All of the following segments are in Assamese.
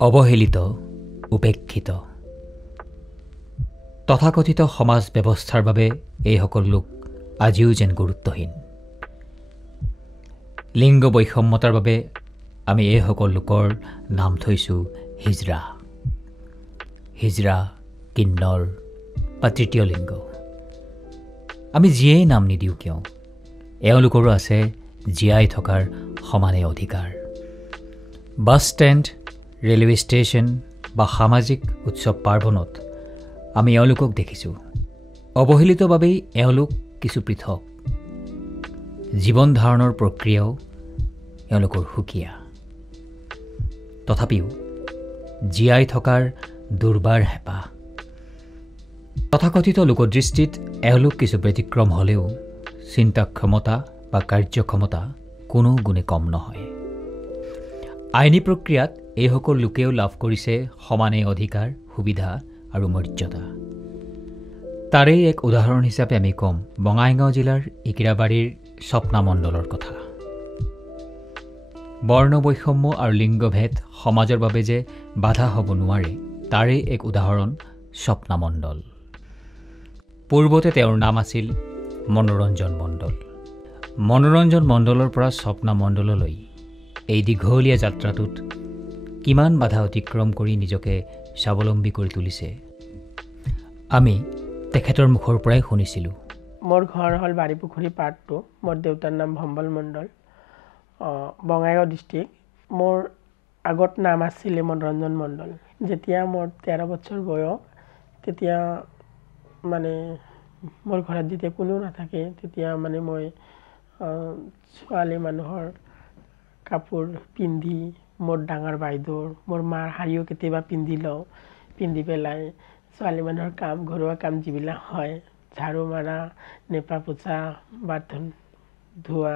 অবহেলিত, উপেক্ষিত। তথাকথিত সমাজ ব্যৱস্থাৰ বাবে এইসকল লোক আজিও যেন গুৰুত্বহীন। লিংগ বৈষম্যতাৰ বাবে আমি এইসকল লোকৰ নাম থৈছোঁ হিজৰা, কিন্নৰ বা তৃতীয় লিংগ। আমি যিয়েই নাম নিদিওঁ কিয়, এওঁলোকৰো আছে জীয়াই থকাৰ সমানে অধিকাৰ। বাছ ষ্টেণ্ড, ৰেলৱে ষ্টেচন বা সামাজিক উৎসৱ পাৰ্বণত আমি এওঁলোকক দেখিছোঁ। অৱহেলিতভাৱেই এওঁলোক কিছু পৃথক। জীৱন ধাৰণৰ প্ৰক্ৰিয়াও এওঁলোকৰ সুকীয়া। তথাপিও জীয়াই থকাৰ দুৰ্বাৰ হেঁপাহ। তথাকথিত লোকদৃষ্টিত এওঁলোক কিছু ব্যতিক্ৰম হ'লেও চিন্তা ক্ষমতা বা কাৰ্যক্ষমতা কোনো গুণে কম নহয়। আইনী প্ৰক্ৰিয়াত এইসকল লোকেও লাভ কৰিছে সমানে অধিকাৰ, সুবিধা আৰু মৰ্যাদা। তাৰেই এক উদাহৰণ হিচাপে আমি ক'ম বঙাইগাঁও জিলাৰ ইকিৰাবাৰীৰ স্বপ্না মণ্ডলৰ কথা। বৰ্ণ বৈষম্য আৰু লিংগভেদ সমাজৰ বাবে যে বাধা হ'ব নোৱাৰে, তাৰেই এক উদাহৰণ স্বপ্না মণ্ডল। পূৰ্বতে তেওঁৰ নাম আছিল মনোৰঞ্জন মণ্ডল। মনোৰঞ্জন মণ্ডলৰ পৰা স্বপ্না মণ্ডললৈ এই দীঘলীয়া যাত্ৰাটোত কিমান বাধা অতিক্ৰম কৰি নিজকে স্বাৱলম্বী কৰি তুলিছে, আমি তেখেতৰ মুখৰ পৰাই শুনিছিলোঁ। মোৰ ঘৰ হ'ল বাৰীপুখুৰী পাৰ্ট 2। মোৰ দেউতাৰ নাম ভম্বল মণ্ডল, বঙাইগাঁও ডিষ্ট্ৰিক্ট। মোৰ আগত নাম আছিলে মনোৰঞ্জন মণ্ডল। যেতিয়া মোৰ 13 বছৰ বয়স, তেতিয়া মানে মোৰ ঘৰত যেতিয়া কোনো নাথাকে, তেতিয়া মানে মই ছোৱালী মানুহৰ কাপোৰ পিন্ধি মোৰ ডাঙৰ বাইদেউৰ, মোৰ মাৰ শাৰীও কেতিয়াবা পিন্ধি লওঁ। পিন্ধি পেলাই ছোৱালী মানুহৰ কাম, ঘৰুৱা কাম যিবিলাক হয়, ঝাৰু মাৰা, নেপা পোছা, বাথন ধোৱা,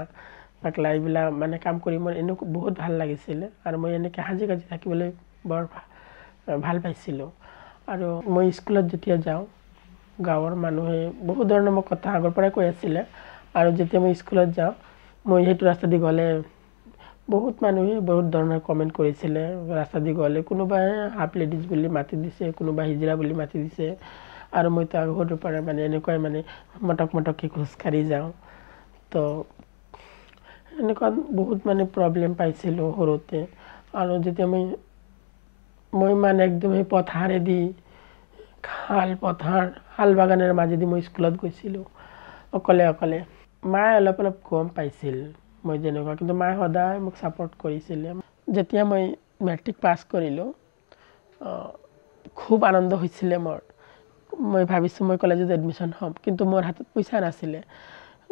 পাকলা, এইবিলাক মানে কাম কৰি মোৰ এনেকুৱা বহুত ভাল লাগিছিলে। আৰু মই এনেকৈ সাজি কাজি থাকিবলৈ বৰ ভাল পাইছিলোঁ। আৰু মই স্কুলত যেতিয়া যাওঁ, গাঁৱৰ মানুহে বহুত ধৰণৰ মোক কথা আগৰ পৰাই কৈ আছিলে। আৰু যেতিয়া মই স্কুলত যাওঁ, মই সেইটো ৰাস্তা দি গ'লে বহুত মানুহে বহুত ধৰণৰ কমেণ্ট কৰিছিলে। ৰাস্তা দি গ'লে কোনোবাই হাফ লেডিজ বুলি মাতি দিছে, কোনোবাই হিজৰা বুলি মাতি দিছে। আৰু মইতো আগৰ পৰা মানে এনেকুৱাই মানে মটককৈ খোজকাঢ়ি যাওঁ। তো এনেকুৱা বহুত মানে প্ৰব্লেম পাইছিলোঁ সৰুতে। আৰু যেতিয়া মই মানে একদম সেই পথাৰেদি শাল বাগানৰ মাজেদি মই স্কুলত গৈছিলোঁ অকলে। মায়ে অলপ গম পাইছিল মই যেনেকুৱা, কিন্তু মায়ে সদায় মোক ছাপৰ্ট কৰিছিলে। যেতিয়া মই মেট্ৰিক পাছ কৰিলোঁ, খুব আনন্দ হৈছিলে মোৰ। মই ভাবিছোঁ মই কলেজত এডমিশ্যন হ'ম, কিন্তু মোৰ হাতত পইচা নাছিলে।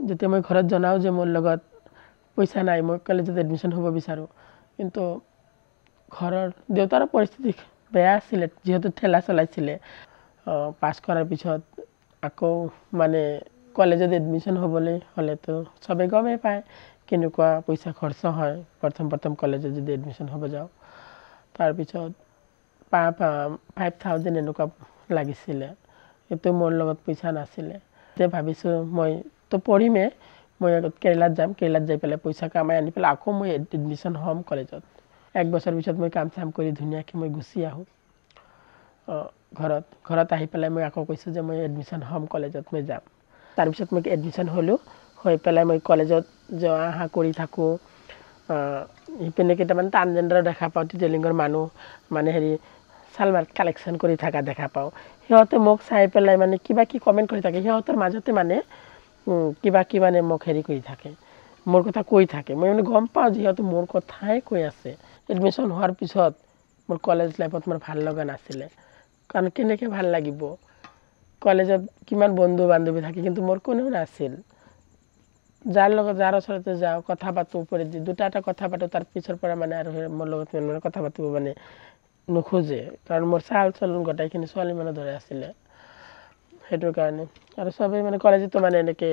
যেতিয়া মই ঘৰত জনাওঁ যে মোৰ লগত পইচা নাই, মই কলেজত এডমিশ্যন হ'ব বিচাৰোঁ, কিন্তু ঘৰৰ দেউতাৰো পৰিস্থিতি বেয়া আছিলে, যিহেতু ঠেলা চলাইছিলে। পাছ কৰাৰ পিছত আকৌ মানে কলেজত এডমিশ্যন হ'বলৈ হ'লেতো চবে গমেই পায় কেনেকুৱা পইচা খৰচ হয় প্ৰথম কলেজত যদি এডমিশ্যন হ'ব যাওঁ। তাৰপিছত 5,000 এনেকুৱা লাগিছিলে। এইটো মোৰ লগত পইচা নাছিলে। তেতিয়া ভাবিছোঁ মইতো পঢ়িমেই, মই আগত কেৰেলাত যাম, কেৰেলাত যাই পেলাই পইচা কামাই আনি পেলাই আকৌ মই এডমিশ্যন হ'ম কলেজত। 1 বছৰ পিছত মই কাম চাম কৰি ধুনীয়াকৈ মই গুচি আহোঁ ঘৰত আহি পেলাই মই আকৌ কৈছোঁ যে মই এডমিশ্যন হ'ম কলেজত, মই যাম। তাৰপিছত মই এডমিশ্যন হ'লোঁ, হৈ পেলাই মই কলেজত যোৱা অহা কৰি থাকোঁ। ইপিনে কেইটামান ট্ৰান্সজেণ্ডাৰ দেখা পাওঁ, তৃতীয় লিংগৰ মানুহ মানে চালৱাৰ কালেকশ্যন কৰি থকা দেখা পাওঁ। সিহঁতে মোক চাই পেলাই মানে কিবা কি কমেণ্ট কৰি থাকে। সিহঁতৰ মাজতে মানে কিবা মানে মোক কৰি থাকে, মোৰ কথা কৈ থাকে। মই মানে গম পাওঁ যিহেতু মোৰ কথাই কৈ আছে। এডমিশ্যন হোৱাৰ পিছত মোৰ কলেজ লাইফত মোৰ ভাল লগা নাছিলে, কাৰণ কেনেকৈ ভাল লাগিব। কলেজত কিমান বন্ধু বান্ধৱী থাকে, কিন্তু মোৰ কোনেও নাছিল। যাৰ ওচৰতে যাওঁ, কথা পাতোঁ, ওপৰত দুটা কথা পাতোঁ, তাৰ পিছৰ পৰা মানে আৰু মোৰ লগত কথা পাতিব মানে নোখোজে, কাৰণ মোৰ চাল চলন গোটেইখিনি ছোৱালী মানুহ ধৰে আছিলে। সেইটোৰ কাৰণে আৰু চবেই মানে কলেজতো মানে এনেকৈ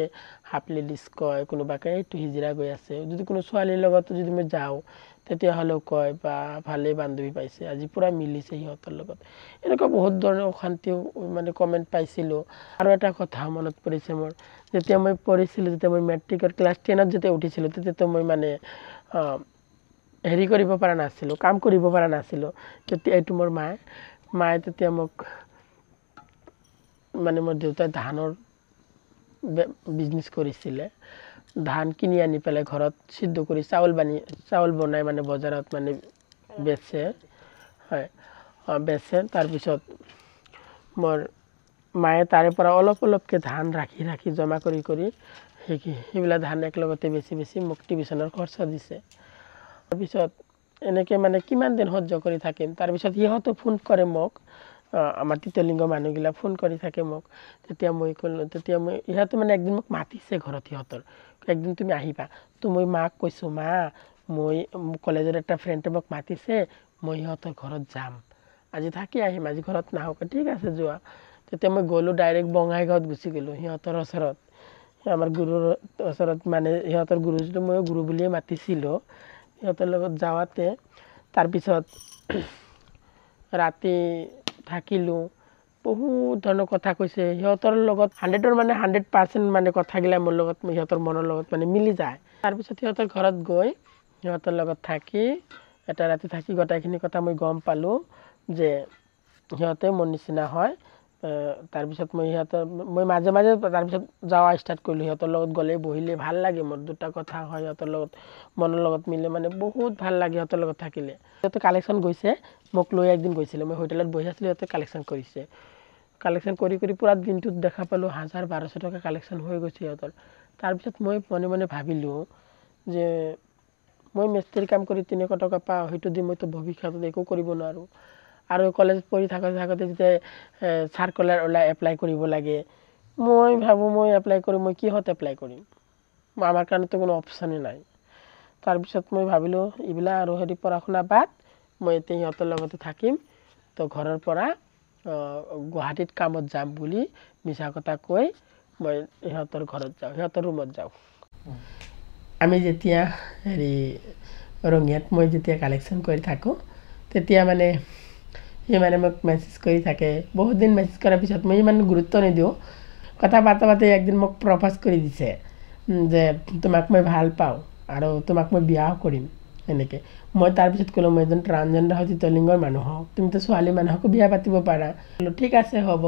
হাফ লেডিজ কয়, কোনোবাকে এইটো হিজিৰা গৈ আছে। যদি কোনো ছোৱালীৰ লগত যদি মই যাওঁ, তেতিয়াহ'লেও কয় বা ভালেই বান্ধৱী পাইছে, আজি পূৰা মিলিছে সিহঁতৰ লগত। এনেকুৱা বহুত ধৰণৰ অশান্তিও মানে কমেণ্ট পাইছিলোঁ। আৰু এটা কথা মনত পৰিছে মোৰ, যেতিয়া মই পঢ়িছিলোঁ, যেতিয়া মই মেট্ৰিকৰ ক্লাছ 10ত যেতিয়া উঠিছিলোঁ, তেতিয়াতো মই মানে হেৰি কৰিব পৰা নাছিলোঁ, কাম কৰিব পৰা নাছিলোঁ। তেতিয়া এইটো মোৰ মায়ে তেতিয়া মোক মানে মোৰ দেউতাই ধানৰ বিজনেছ কৰিছিলে। ধান কিনি আনি পেলাই ঘৰত সিদ্ধ কৰি চাউল বনাই মানে বজাৰত মানে বেচে, হয় বেচে। তাৰপিছত মোৰ মায়ে তাৰে পৰা অলপকৈ ধান ৰাখি জমা কৰি সেইবিলাক ধান একেলগতে বেছি মোক টিউশ্যনৰ খৰচা দিছে। তাৰপিছত এনেকৈ মানে কিমান দিন সহ্য কৰি থাকিম। তাৰপিছত সিহঁতে ফোন কৰে মোক, আমাৰ তিতলিঙ্গ মানুহগিলা ফোন কৰি থাকে মোক। তেতিয়া মই ইহঁতে মানে একদিন মোক মাতিছে ঘৰত, সিহঁতৰ একদিন তুমি আহিবা। তো মই মাক কৈছোঁ, মা মই কলেজৰ এটা ফ্ৰেণ্ডে মোক মাতিছে, মই সিহঁতৰ ঘৰত যাম, আজি থাকি আহিম, আজি ঘৰত নাহোঁ। ঠিক আছে যোৱা। তেতিয়া মই গ'লোঁ, ডাইৰেক্ট বঙাইগাঁৱত গুচি গ'লোঁ, সিহঁতৰ ওচৰত, আমাৰ গুৰুৰ ওচৰত। মানে সিহঁতৰ গুৰু যিটো মই গুৰু বুলিয়ে মাতিছিলোঁ। সিহঁতৰ লগত যাওঁতে তাৰপিছত ৰাতি থাকিলোঁ, বহুত ধৰণৰ কথা কৈছে। সিহঁতৰ লগত 100ৰ মানে 100% মানে কথাগিলা মোৰ লগত, সিহঁতৰ মনৰ লগত মানে মিলি যায়। তাৰপিছত সিহঁতৰ ঘৰত গৈ সিহঁতৰ লগত থাকি এটা ৰাতি থাকি গোটেইখিনি কথা মই গম পালোঁ যে সিহঁতে মোৰ নিচিনা হয়। তাৰপিছত মই মাজে মাজে তাৰপিছত যাৱা ষ্টাৰ্ট কৰিলোঁ। সিহঁতৰ লগত গ'লে বহিলে ভাল লাগে, মোৰ দুটা কথা হয় সিহঁতৰ লগত, মনৰ লগত মিলে, মানে বহুত ভাল লাগে সিহঁতৰ লগত থাকিলে। সিহঁতে কালেকশ্যন গৈছে, মোক লৈ একদিন গৈছিলে, মই হোটেলত বহি আছিলোঁ, সিহঁতে কালেকশ্যন কৰিছে। কালেকশ্যন কৰি পুৰা দিনটোত দেখা পালোঁ 1000-1200 টকা কালেকশ্যন হৈ গৈছে সিহঁতৰ। তাৰপিছত মই মনে মনে ভাবিলোঁ যে মই মিস্ত্ৰী কাম কৰি 300 টকা পাওঁ, সেইটো দি মইতো ভৱিষ্যতত একো কৰিব নোৱাৰোঁ। আৰু কলেজ পঢ়ি থাকোঁতে যেতিয়া চাৰ্কুলাৰ ওলাই এপ্লাই কৰিব লাগে, মই ভাবোঁ মই এপ্লাই কৰিম, মই কিহত এপ্লাই কৰিম, আমাৰ কাৰণেতো কোনো অপশ্যনেই নাই। তাৰপিছত মই ভাবিলোঁ এইবিলাক আৰু পঢ়া শুনা বাদ, মই এতিয়া সিহঁতৰ লগতে থাকিম। তো ঘৰৰ পৰা গুৱাহাটীত কামত যাম বুলি মিছা কথা কৈ মই সিহঁতৰ ঘৰত যাওঁ, সিহঁতৰ ৰুমত যাওঁ। আমি যেতিয়া ৰঙিয়াত মই যেতিয়া কালেকশ্যন কৰি থাকোঁ, তেতিয়া মানে সি মানে মোক মেছেজ কৰি থাকে। বহুত দিন মেছেজ কৰাৰ পিছত মই ইমান গুৰুত্ব নিদিওঁ। কথা পাতি একদিন মোক প্ৰপ'জ কৰি দিছে যে তোমাক মই ভাল পাওঁ আৰু তোমাক মই বিয়াও কৰিম, এনেকৈ। মই তাৰপিছত ক'লোঁ মই এজন ট্ৰান্সজেণ্ডাৰ হয়, তিতলিঙ্গৰ মানুহ হওঁ, তুমিতো ছোৱালী মানুহকো বিয়া পাতিব পাৰা। ঠিক আছে হ'ব,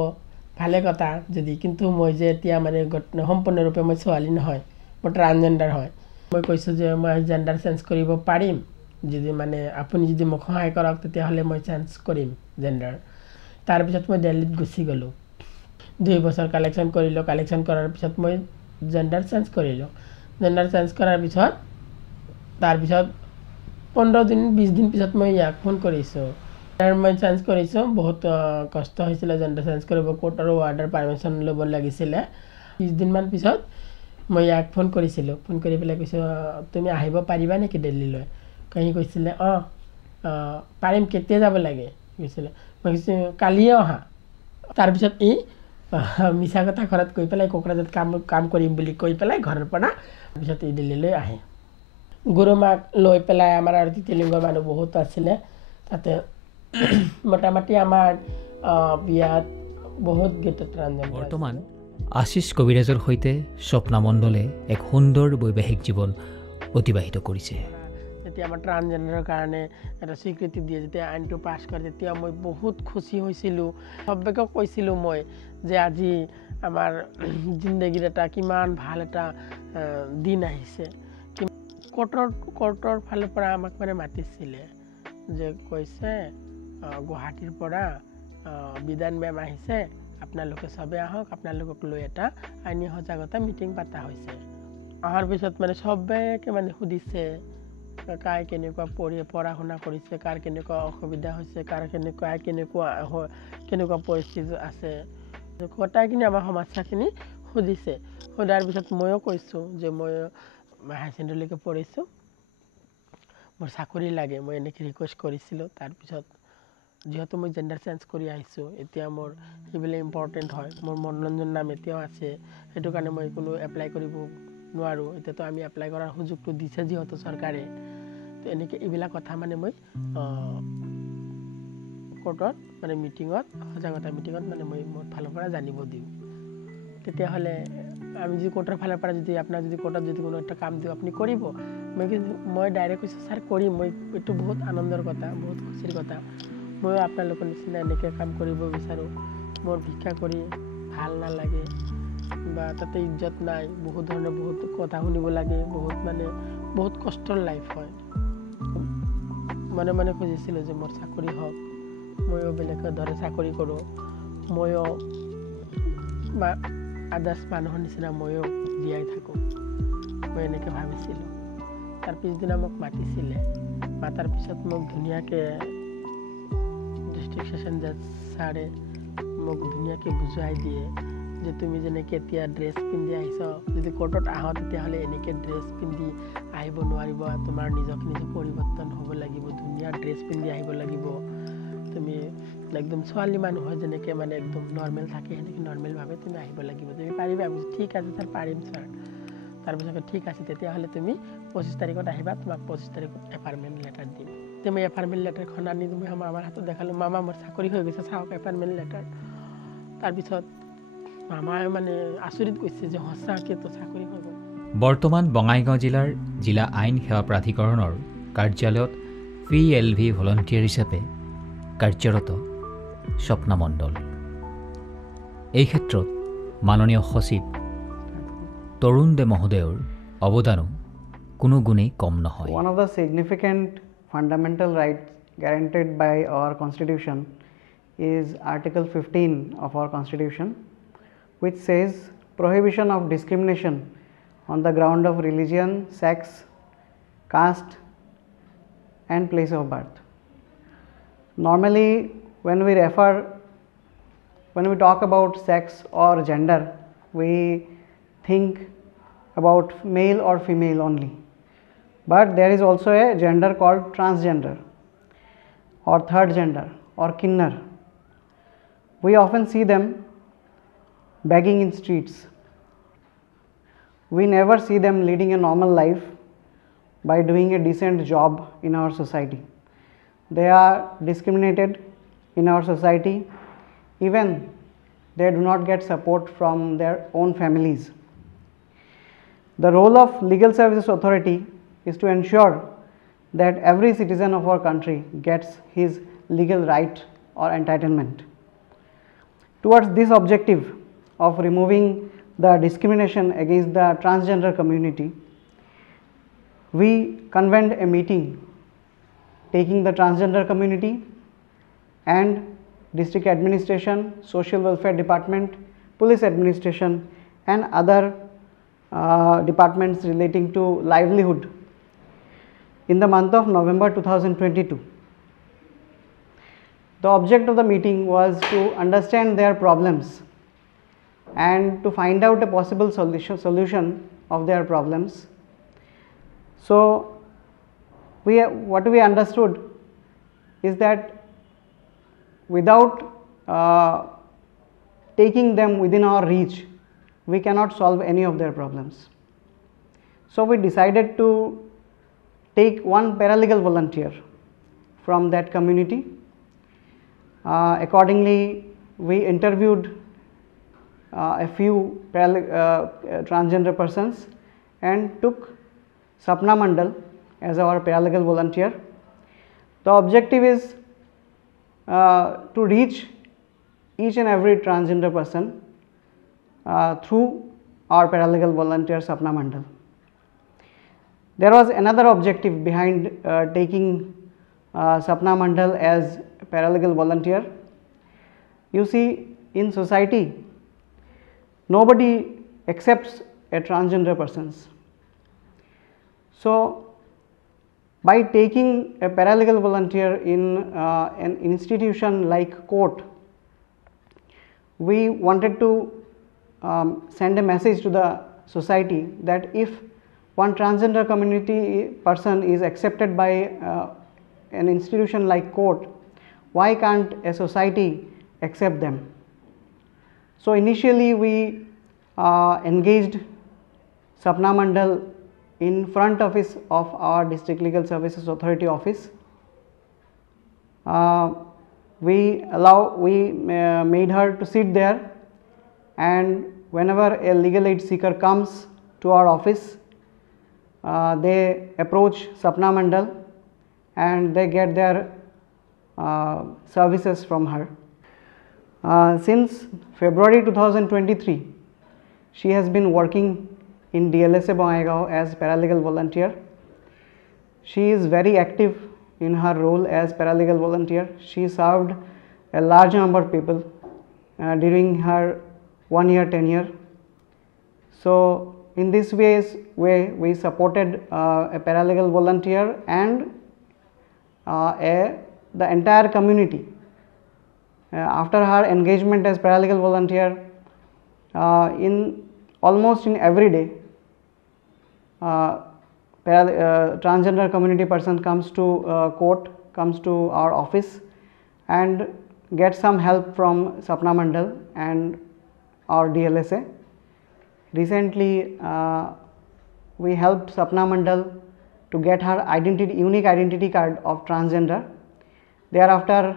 ভালে কথা যদি, কিন্তু মই যে এতিয়া মানে সম্পূৰ্ণৰূপে মই ছোৱালী নহয়, মই ট্ৰান্সজেণ্ডাৰ হয়। মই কৈছোঁ যে মই জেণ্ডাৰ চেঞ্জ কৰিব পাৰিম, যদি মানে আপুনি যদি মোক সহায় কৰক, তেতিয়াহ'লে মই চেঞ্জ কৰিম জেণ্ডাৰ। তাৰপিছত মই দিল্লীত গুচি গ'লোঁ, 2 বছৰ কালেকশ্যন কৰিলোঁ। কালেকশ্যন কৰাৰ পিছত মই জেণ্ডাৰ চেঞ্জ কৰিলোঁ। জেণ্ডাৰ চেঞ্জ কৰাৰ পিছত তাৰপিছত 15 দিন 20 দিন পিছত মই ইয়াক ফোন কৰিছোঁ, মই চেঞ্জ কৰিছোঁ। বহুত কষ্ট হৈছিলে জেণ্ডাৰ চেঞ্জ কৰিব, কোৰ্টৰো অৰ্ডাৰ পাৰ্মিশ্যন ল'ব লাগিছিলে। 20 দিনমান পিছত মই ইয়াক ফোন কৰিছিলোঁ, ফোন কৰি পেলাই কৈছোঁ তুমি আহিব পাৰিবা নেকি দিল্লীলৈ? সি কৈছিলে পাৰিম, কেতিয়া যাব লাগে কৈছিলে। মই কৈছোঁ কালিয়ে অহা। তাৰপিছত ই মিছা কথা ঘৰত কৈ পেলাই কোকৰাঝাৰত কাম কৰিম বুলি কৈ পেলাই ঘৰৰ পৰা তাৰপিছত ই দিল্লীলৈ আহে। গুৰুমাক লৈ পেলাই আমাৰ আৰু তিতলিঙ্গৰ মানুহ বহুত আছিলে তাতে। মোটামুটি আমাৰ বিয়াত বহুত গীত ট্ৰান্সজেণ্ডাৰ। বৰ্তমান আশীষ কবিৰাজৰ সৈতে স্বপ্না মণ্ডলে এক সুন্দৰ বৈবাহিক জীৱন অতিবাহিত কৰিছে। যেতিয়া আমাৰ ট্ৰান্সজেণ্ডাৰৰ কাৰণে এটা স্বীকৃতি দিয়ে, যেতিয়া আইনটো পাছ কৰে, তেতিয়া মই বহুত খুচি হৈছিলোঁ। সবেকে কৈছিলোঁ মই যে আজি আমাৰ জিন্দগীৰ এটা কিমান ভাল এটা দিন আহিছে। কোৰ্টৰ ফালৰ পৰা আমাক মানে মাতিছিলে যে কৈছে গুৱাহাটীৰ পৰা বিধান মেম আহিছে, আপোনালোকে চবে আহক, আপোনালোকক লৈ এটা আইনী সজাগতা মিটিং পতা হৈছে। অহাৰ পিছত মানে চবেকে মানে সুধিছে কাৰ কেনেকুৱা পঢ়া শুনা কৰিছে, কাৰ কেনেকুৱা অসুবিধা হৈছে, কাৰ কেনেকুৱা পৰিস্থিতি আছে, গোটেইখিনি আমাৰ সমস্যাখিনি সুধিছে। সোধাৰ পিছত ময়ো কৈছোঁ যে মই হাই ছেকেণ্ডেৰীলৈকে পঢ়িছোঁ, মোৰ চাকৰি লাগে, মই এনেকৈ ৰিকুৱেষ্ট কৰিছিলোঁ। তাৰপিছত যিহেতু মই জেণ্ডাৰ চেঞ্জ কৰি আহিছোঁ, এতিয়া মোৰ সেইবিলাক ইম্পৰ্টেণ্ট হয়, মোৰ মনোৰঞ্জন নাম এতিয়াও আছে, সেইটো কাৰণে মই কোনো এপ্লাই কৰিব নোৱাৰোঁ। এতিয়াতো আমি এপ্লাই কৰাৰ সুযোগটো দিছে যিহেতু চৰকাৰে, তো এনেকৈ এইবিলাক কথা মানে মই কোৰ্টত মানে মিটিঙত, সজাগতা মিটিঙত মানে মই মোৰ ফালৰ পৰা জানিব দিওঁ। তেতিয়াহ'লে আমি যদি কোৰ্টৰ ফালৰ পৰা যদি আপোনাক যদি কোৰ্টত যদি কোনো এটা কাম দিওঁ আপুনি কৰিব মই ডাইৰেক্ট কৈছোঁ ছাৰ কৰিম মই এইটো বহুত আনন্দৰ কথা বহুত খুচিৰ কথা মই আপোনালোকৰ নিচিনা এনেকৈ কাম কৰিব বিচাৰোঁ মোৰ ভিক্ষা কৰি ভাল নালাগে বা তাতে ইজ্জত নাই বহুত ধৰণৰ বহুত কথা শুনিব লাগে বহুত কষ্টৰ লাইফ হয় মনে খুজিছিলোঁ যে মোৰ চাকৰি হওক ময়ো বেলেগৰ দৰে চাকৰি কৰোঁ ময়ো আদাৰ্ছ মানুহৰ নিচিনা ময়ো জীয়াই থাকোঁ মই এনেকৈ ভাবিছিলোঁ তাৰ পিছদিনা মোক মাতিছিলে মাতাৰ পিছত মোক ধুনীয়াকৈ ডিষ্ট্ৰিক্ট ছেশ্যন জাজ ছাৰে মোক ধুনীয়াকৈ বুজাই দিয়ে যে তুমি যেনেকৈ এতিয়া ড্ৰেছ পিন্ধি আহিছ যদি কোৰ্টত আহ তেতিয়াহ'লে এনেকৈ ড্ৰেছ পিন্ধি আহিব নোৱাৰিব তোমাৰ নিজক পৰিৱৰ্তন হ'ব লাগিব ধুনীয়া ড্ৰেছ পিন্ধি আহিব লাগিব তুমি একদম ছোৱালী মানুহ হয় যেনেকৈ একদম নৰ্মেল থাকে সেনেকৈ নৰ্মেলভাৱে তুমি আহিব লাগিব তুমি পাৰিবা ঠিক আছে ছাৰ পাৰিম ছাৰ তাৰপিছত ঠিক আছে তেতিয়াহ'লে তুমি 25 তাৰিখত আহিবা তোমাক 25 তাৰিখত এপইণ্টমেণ্ট লেটাৰ দিম তুমি এপইণ্টমেণ্ট লেটাৰখন আনি তুমি মামাৰ হাতত দেখালোঁ মামা মোৰ চাকৰি হৈ গৈছে চাওক এপইণ্টমেণ্ট লেটাৰ তাৰপিছত মামাই আচৰিত কৈছে যে সঁচাকৈ তো চাকৰি হৈ গ'ল বৰ্তমান বঙাইগাঁও জিলাৰ জিলা আইন সেৱা প্ৰাধিকৰণৰ কাৰ্যালয়ত PLV ভলণ্টিয়াৰ হিচাপে কাৰ্যৰত স্বপ্না মণ্ডল এই ক্ষেত্ৰত মাননীয় সচিব তৰুণ দে মহোদয়ৰ অৱদানো কোনো গুণেই কম নহয় One of the significant fundamental rights guaranteed by our constitution is Article 15 of our constitution which says prohibition of discrimination on the ground of religion, sex, caste and place of birth. Normally when we talk about sex or gender we think about male or female only, but there is also a gender called transgender or third gender or kinnar. We often see them begging in streets. We never see them leading a normal life by doing a decent job in our society. They are discriminated in our society, even they do not get support from their own families. The role of Legal Services Authority is to ensure that every citizen of our country gets his legal right or entitlement. Towards this objective of removing the discrimination against the transgender community, we convened a meeting taking the transgender community and district administration, social welfare department, police administration and other departments relating to livelihood in the month of November 2022. The object of the meeting was to understand their problems and to find out a possible solution of their problems. So what we understood is that without taking them within our reach, we cannot solve any of their problems. So we decided to take one paralegal volunteer from that community. Accordingly, we interviewed a few transgender persons and took Sapna Mandal as our paralegal volunteer. The objective is to reach each and every transgender person through our paralegal volunteer Sapna Mandal. There was another objective behind taking Sapna Mandal as paralegal volunteer. You see, in society nobody accepts a transgender persons. So by taking a paralegal volunteer in an institution like court, we wanted to send a message to the society that if one transgender community person is accepted by an institution like court, why can't a society accept them? So initially we engaged Sapna Mandal in front office of our District Legal Services Authority office. We made her to sit there and whenever a legal aid seeker comes to our office, they approach Sapna Mandal and they get their services from her. Since February 2023, she has been working in DLSA Bongaigaon as paralegal volunteer. She is very active in her role as paralegal volunteer. She served a large number of people during her 1 year tenure. So in this way we supported a paralegal volunteer and the entire community. After her engagement as paralegal volunteer, in almost in every day, transgender community person comes to court, comes to our office and get some help from Sapna Mandal and our DLSA. Recently, we helped Sapna Mandal to get her unique identity card of transgender. Thereafter,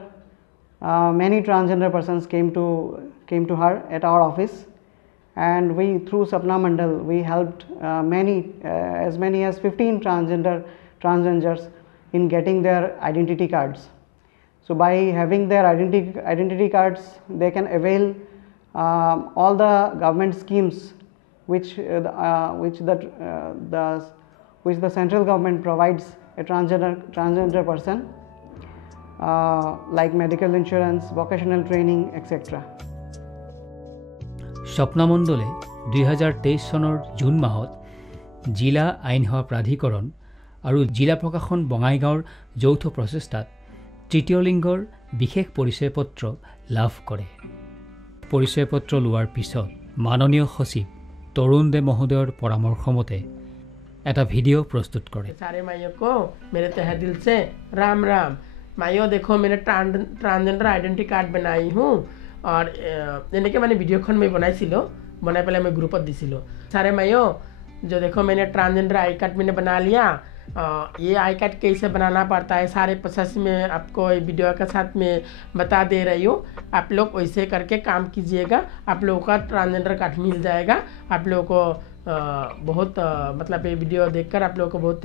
many transgender persons came to her at our office, and we, through Sapna Mandal, we helped as many as 15 transgenders in getting their identity cards. So by having their identity cards, they can avail all the government schemes which the central government provides a transgender person, like medical insurance, vocational training, etc. Swapna মণ্ডলে 2023 চনৰ জুন মাহত জিলা আইন সেৱা প্ৰাধিকৰণ আৰু জিলা প্ৰশাসন বঙাইগাঁৱৰ যৌথ প্ৰচেষ্টাত তৃতীয় লিংগৰ বিশেষ পৰিচয় পত্ৰ লাভ কৰে। পৰিচয় পত্ৰ লোৱাৰ পিছত মাননীয় সচিব তৰুণ দে মহোদয়ৰ পৰামৰ্শ মতে এটা ভিডিঅ' प्रस्तुत करे। सारे माइयों को मेरे तहे दिल से राम राम। माइयों देखो, मैंने ट्रांसजेंडर आइडेंटिटी कार्ड बनाई हूँ और এনেকে মানে ভিডিঅ'খন মই বনাইছিলোঁ, বনাই পেলাই মই গ্ৰুপত দিছিলোঁ। सारे माइयों, जो देखो मैंने ट्रांसजेंडर आई कार्ड मैंने बना लिया। ये आई कार्ड कैसे बनाना पड़ता है सारे प्रोसेस में आपको वीडियो के साथ में बता दे रही हूँ। आप लोग वैसे करके काम कीजिएगा, आप लोगों का ट्रांसजेंडर कार्ड मिल जाएगा। आप लोगों को बहुत मतलब ये वीडियो देखकर आप लोगों को बहुत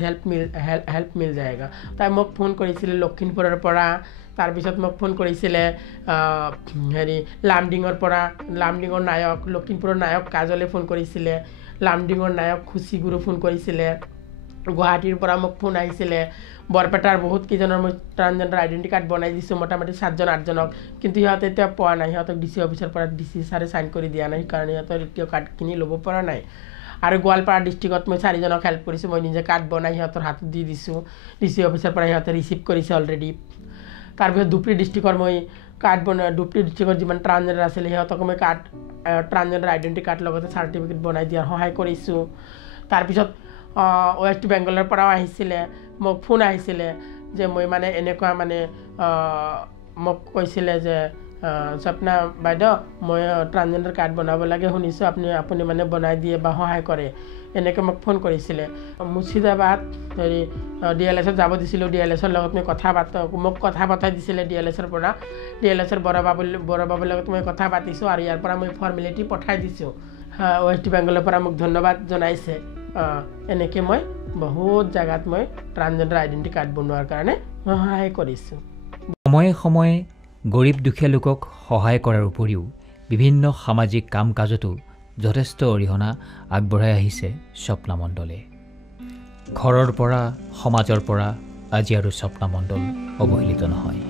हेल्प मिल जाएगा। তাই মোক ফোন কৰিছিলে লখিমপুৰৰ পৰা, তাৰপিছত মোক ফোন কৰিছিলে হেৰি লামডিঙৰ পৰা, লামডিঙৰ নায়ক, লখিমপুৰৰ নায়ক কাজলে ফোন কৰিছিলে, লামডিঙৰ নায়ক খুচিগুৰু ফোন কৰিছিলে, গুৱাহাটীৰ পৰা মোক ফোন আহিছিলে, বৰপেটাৰ বহুত কেইজনৰ মই ট্ৰান্সজেণ্ডাৰ আইডেণ্টি কাৰ্ড বনাই দিছোঁ, মোটামুটি 7জন 8জনক, কিন্তু সিহঁতে এতিয়া পোৱা নাই। সিহঁতক ডিচি অফিচৰ পৰা ডিচি ছাৰে চাইন কৰি দিয়া নাই, সেইকাৰণে সিহঁতৰ এতিয়াও কাৰ্ডখিনি ল'ব পৰা নাই। আৰু গোৱালপাৰা ডিষ্ট্ৰিক্টত মই 4জনক হেল্প কৰিছোঁ, মই নিজে কাৰ্ড বনাই সিহঁতৰ হাতত দি দিছোঁ, ডিচি অফিচৰ পৰা সিহঁতে ৰিচিভ কৰিছে অলৰেডি। তাৰপিছত ধুবুৰী ডিষ্ট্ৰিক্টৰ মই কাৰ্ড বনাই, ধুবুৰী ডিষ্ট্ৰিক্টৰ যিমান ট্ৰান্সজেণ্ডাৰ আছিলে সিহঁতক মই ট্ৰান্সজেণ্ডাৰ আইডেণ্টি কাৰ্ড লগতে চাৰ্টিফিকেট বনাই দিয়াৰ সহায় কৰিছোঁ। তাৰপিছত ৱেষ্ট বেংগলৰ পৰাও আহিছিলে, মোক ফোন আহিছিলে যে মই মানে এনেকুৱা মানে মোক কৈছিলে যে স্বপ্না বাইদেউ মই ট্ৰান্সজেণ্ডাৰ কাৰ্ড বনাব লাগে, শুনিছোঁ আপুনি মানে বনাই দিয়ে বা সহায় কৰে, এনেকৈ মোক ফোন কৰিছিলে। মুৰ্ছিদাবাদ হেৰি DLSত যাব দিছিলোঁ, DLSৰ লগত মই মোক কথা পতাই দিছিলে DLSৰ পৰা। DLSৰ বৰবাবুৰ লগত মই কথা পাতিছোঁ আৰু ইয়াৰ পৰা মই ফৰ্মেলিটি পঠাই দিছোঁ। ৱেষ্ট বেংগলৰ পৰা মোক ধন্যবাদ জনাইছে। এনেকৈ মই বহুত জেগাত মই ট্ৰান্সজেণ্ডাৰ আইডেণ্টি কাৰ্ড বনোৱাৰ কাৰণে সহায় কৰিছোঁ। সময়ে সময়ে গৰীব দুখীয়া লোকক সহায় কৰাৰ উপৰিও বিভিন্ন সামাজিক কাম কাজতো যথেষ্ট অৰিহণা আগবঢ়াই আহিছে স্বপ্না মণ্ডলে। ঘৰৰ পৰা সমাজৰ পৰা আজি আৰু স্বপ্না মণ্ডল অৱহেলিত নহয়।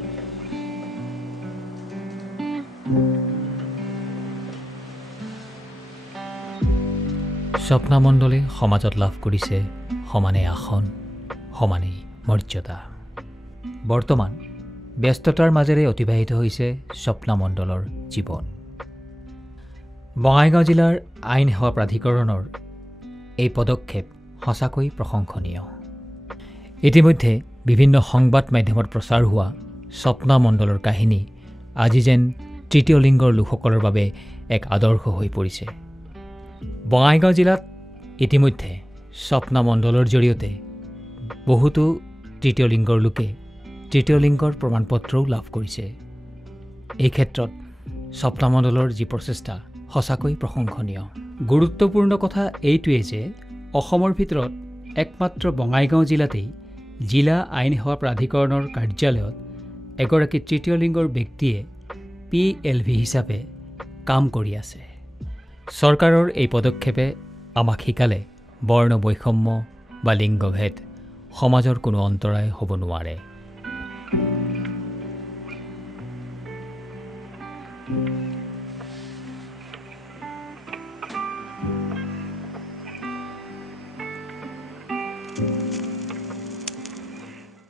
স্বপ্না মণ্ডলে সমাজত লাভ কৰিছে সমানে আসন, সমানেই মৰ্যাদা। বৰ্তমান ব্যস্ততাৰ মাজেৰে অতিবাহিত হৈছে স্বপ্না মণ্ডলৰ জীৱন। বঙাইগাঁও জিলাৰ আইন সেৱা প্ৰাধিকৰণৰ এই পদক্ষেপ সঁচাকৈ প্ৰশংসনীয়। ইতিমধ্যে বিভিন্ন সংবাদ মাধ্যমত প্ৰচাৰ হোৱা স্বপ্না মণ্ডলৰ কাহিনী আজি যেন তৃতীয় লিংগৰ লোকসকলৰ বাবে এক আদৰ্শ হৈ পৰিছে। বঙাইগাঁও জিলাত ইতিমধ্যে স্বপ্না মণ্ডলৰ জৰিয়তে বহুতো তৃতীয় লিংগৰ লোকে তৃতীয় লিংগৰ প্ৰমাণপত্ৰও লাভ কৰিছে। এই ক্ষেত্ৰত স্বপ্না মণ্ডলৰ যি প্ৰচেষ্টা সঁচাকৈ প্ৰশংসনীয়। গুৰুত্বপূৰ্ণ কথা এইটোৱেই যে অসমৰ ভিতৰত একমাত্ৰ বঙাইগাঁও জিলাতেই জিলা আইন সেৱা প্ৰাধিকৰণৰ কাৰ্যালয়ত এগৰাকী তৃতীয় লিংগৰ ব্যক্তিয়ে PLV হিচাপে কাম কৰি আছে। চৰকাৰৰ এই পদক্ষেপে আমাক শিকালে বৰ্ণ বৈষম্য বা লিংগভেদ সমাজৰ কোনো অন্তৰায় হ'ব নোৱাৰে।